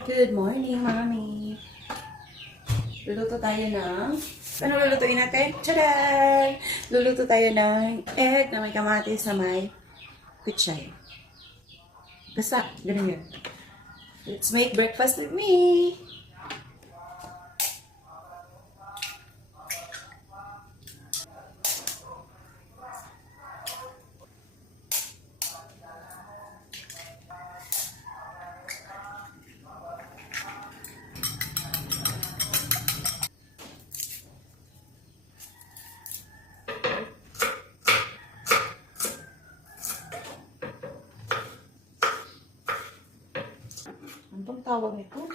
Good morning, Mami. Luluto tayo ng... Ano lulutuin natin? Tcharan! Luluto tayo ng egg na may kamatis sa may kutsay. Basta, ganun yun. Let's make breakfast with me! Ano bang tawag nito?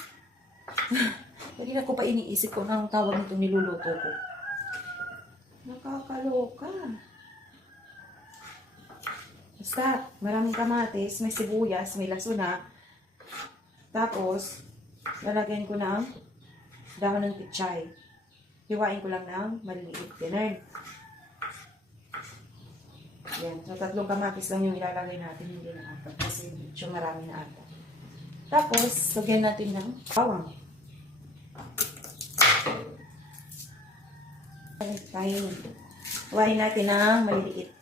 Kanina ko pa iniisip kung anong tawag nitong niluluto ko. Nakakaloka. Basta, maraming kamatis, may sibuyas, may lasuna. Tapos, lalagyan ko ng dahon ng pichay. Hiwain ko lang ng maliliit. Ganun. Yan. So, 3 kamatis lang yung ilalagay natin. Hindi na apat. Kasi medyo marami na ata. Tapos, lagyan natin ng bawang. Tayo. Hiwain natin ng maliliit.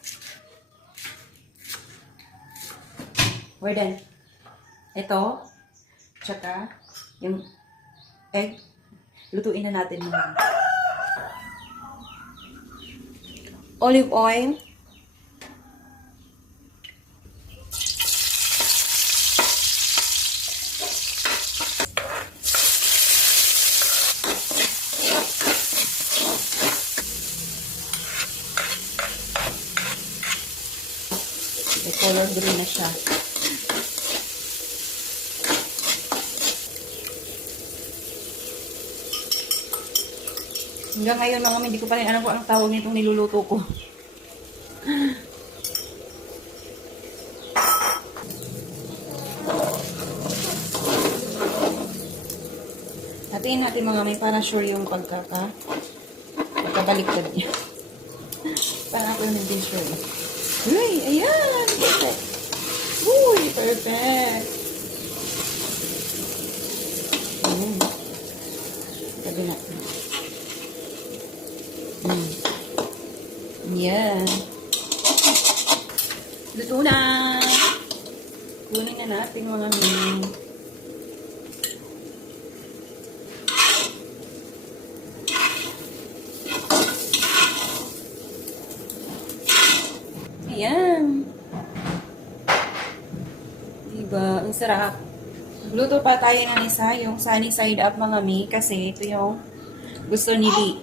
We're done. Ito, tsaka yung egg, lutuin na natin muna. Olive oil. May color green na siya. Hanggang ngayon mga hindi ko pa rin alam kung anong tawag nitong niluluto ko. Hatiin natin mga may para sure yung pagkabaliktad niya. Para ako yung hindi sure. Uy, ayan! Perfect! Uy, perfect! Sabi natin. Yan. Luto na! Kunin na natin mga min. Ayan. Diba? Ang sarap. Luto pa tayo ng isa, yung sunny side up mga mi, kasi ito yung gusto ni Lee.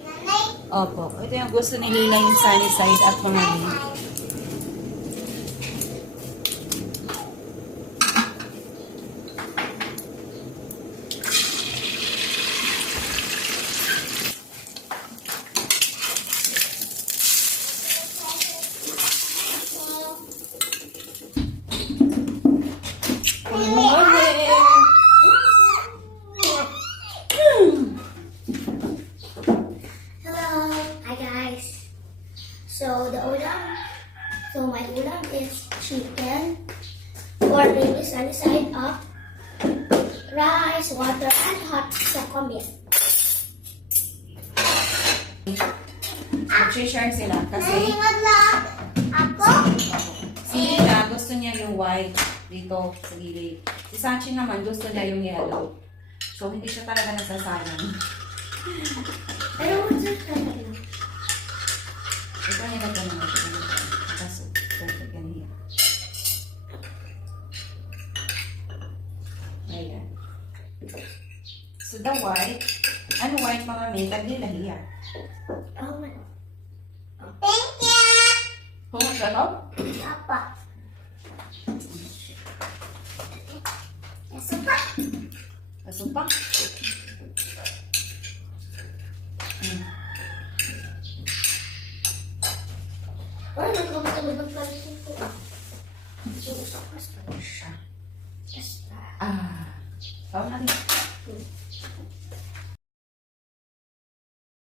Opo. Ito yung gusto ni Lila, yung sunny side up mga mi. So my ulam is chicken, pork belly sunny side up, rice, water, and hot chocolate. Mag-share sila kasi Ako? si Lila gusto niya yung white dito sa gilid. Si Sachi naman gusto niya yung yellow. So hindi siya talaga nasasayang. Pero what's it talaga? Ito nilagyan naman. Kaso, perfect yan here. Ayan. So the white, ano white mga may, taglila hiya. Oh my. Thank you! Kung ano? Apa? Supa? Kasupa? Wala nagkamatulog ng palitin ko. So, usakas pa siya. Tao natin.